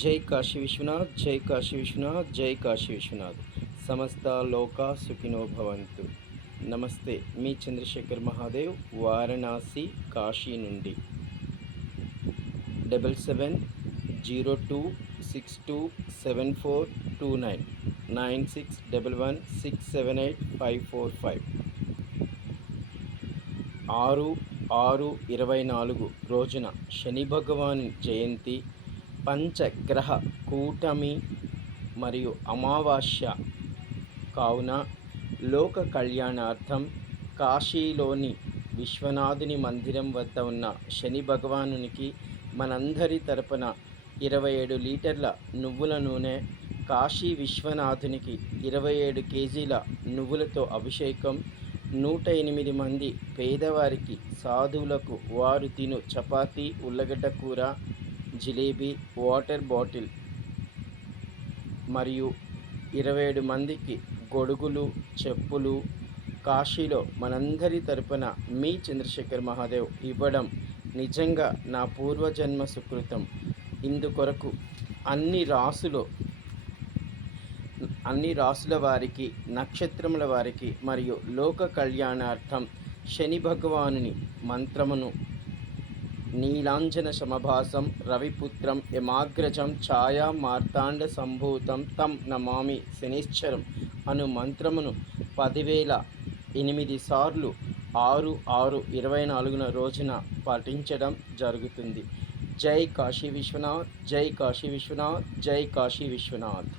జై కాశీ విశ్వనాథ్ జై కాశీ విశ్వనాథ్ జై కాశీ విశ్వనాథ్. సమస్త లోకా సుఖినో భవంతు. నమస్తే మీ చంద్రశేఖర్ మహాదేవ్ వారణాసి కాశీ నుండి. Double seven zero two six two seven four two nine. Nine six double one six seven eight five four five. ఆరు ఆరు ఇరవై నాలుగు రోజున శని భగవాన్ జయంతి పంచగ్రహ కూటమి మరియు అమావాస్య. కావున లోక కళ్యాణార్థం కాశీలోని విశ్వనాథుని మందిరం వద్ద ఉన్న శని భగవానునికి మనందరి తరపున ఇరవై ఏడు లీటర్ల నువ్వుల నూనె కాశీ విశ్వనాథునికి ఇరవై ఏడు కేజీల నువ్వులతో అభిషేకం నూట ఎనిమిది మంది పేదవారికి సాధువులకు వారు తిను చపాతీ ఉల్లగడ్డ కూర జిలేబీ వాటర్ బాటిల్ మరియు ఇరవై ఏడు మందికి గొడుగులు చెప్పులు కాశీలో మనందరి తరపున మీ చంద్రశేఖర్ మహాదేవ్ ఇవ్వడం నిజంగా నా పూర్వజన్మ సుకృతం. ఇందుకొరకు అన్ని రాసులు అన్ని రాసుల వారికి నక్షత్రముల వారికి మరియు లోక కళ్యాణార్థం శని భగవానుని మంత్రమును నీలాంజన సమభాసం రవిపుత్రం యమాగ్రజం ఛాయా మార్తాండ సంభూతం తం నమామి శనిశ్చరం అను మంత్రమును పదివేల ఎనిమిది సార్లు ఆరు ఆరు ఇరవై నాలుగున రోజున పాటించడం జరుగుతుంది జై కాశీ విశ్వనాథ్ జై కాశీ విశ్వనాథ్ జై కాశీ విశ్వనాథ్